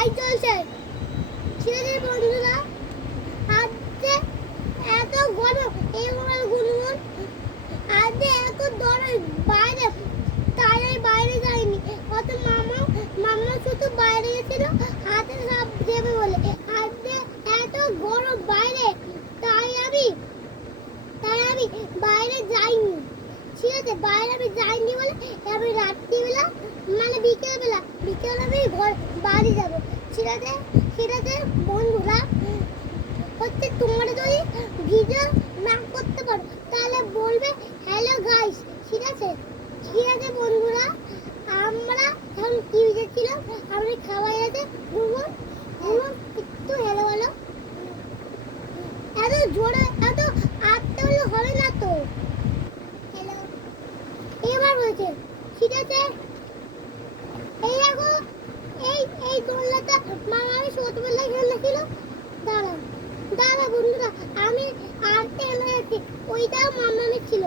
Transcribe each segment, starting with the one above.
Light জ্বলছে। ঠিক আছে বন্ধুরা, আজকে এত গরম এবার গুনগুন আজকে এত গরম বাইরে, তাই আমি বাইরে যাইনি। অত মামা শুধু বাইরে গেছিল হাতে সব দেবে বলে। আজকে এত গরম বাইরে, তাই আমি বাইরে যাইনি। ঠিক আছে, বাইরে আমি যাইনি বলে আমি রাত্রিবেলা মানে বিকেলবেলা আমি বাড়ি যাবো। ঠিক আছে, বন্ধুরা হচ্ছে তোমরা যদি ভিডিও না করতে পারো তাহলে বলবে হ্যালো গাইস। ঠিক আছে বন্ধুরা, আমরা এখন টিভি দেখছিলাম, আমরা খাওয়াই আছে ঘুমো একটু হ্যালো বলো। এত জোরে এত আটটা হলে হবে না তো। হ্যালো এবার হয়েছে। ঠিক আছে, এই দেখো এই দোলনাটা মামা আমি ছোটবেলায় খেলেছিল। দাঁড়া বন্ধুরা, আমি আটতে এনে আছি, ওইটাও মামামের ছিল।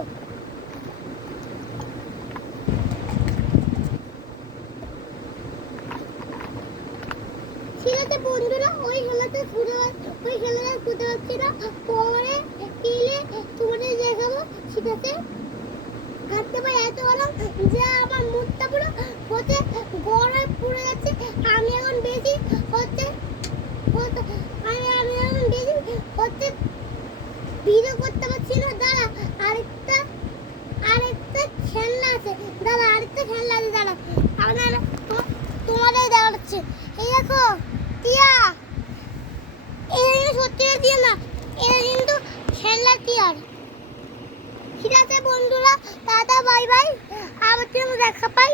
ঠিক আছে বন্ধুরা, ওই খেলাটা ছুটে পাচ্ছি না, পরে গেলে তোমাদের দেখাবো। ঠিক আছে, হাঁটতে পারে এত গরম যে আমার মুখটা পুরো হচ্ছে গরমে পুড়ে যাচ্ছে। আমি এখন বেশি হচ্ছে আমি এখন বেশি হচ্ছে ভিডিও করতে পারছি না। দাঁড়া, আরেকটা খেলনা আছে। দাঁড়া আপনারা তোমাদের দেখাচ্ছে। এই দেখো টিয়া, এটা কিন্তু সত্যি টিয়া না, এটা কিন্তু খেলনা টিয়ার। ঠিক আছে বন্ধুরা, টাটা বাই বাই, আবার দেখা পাই।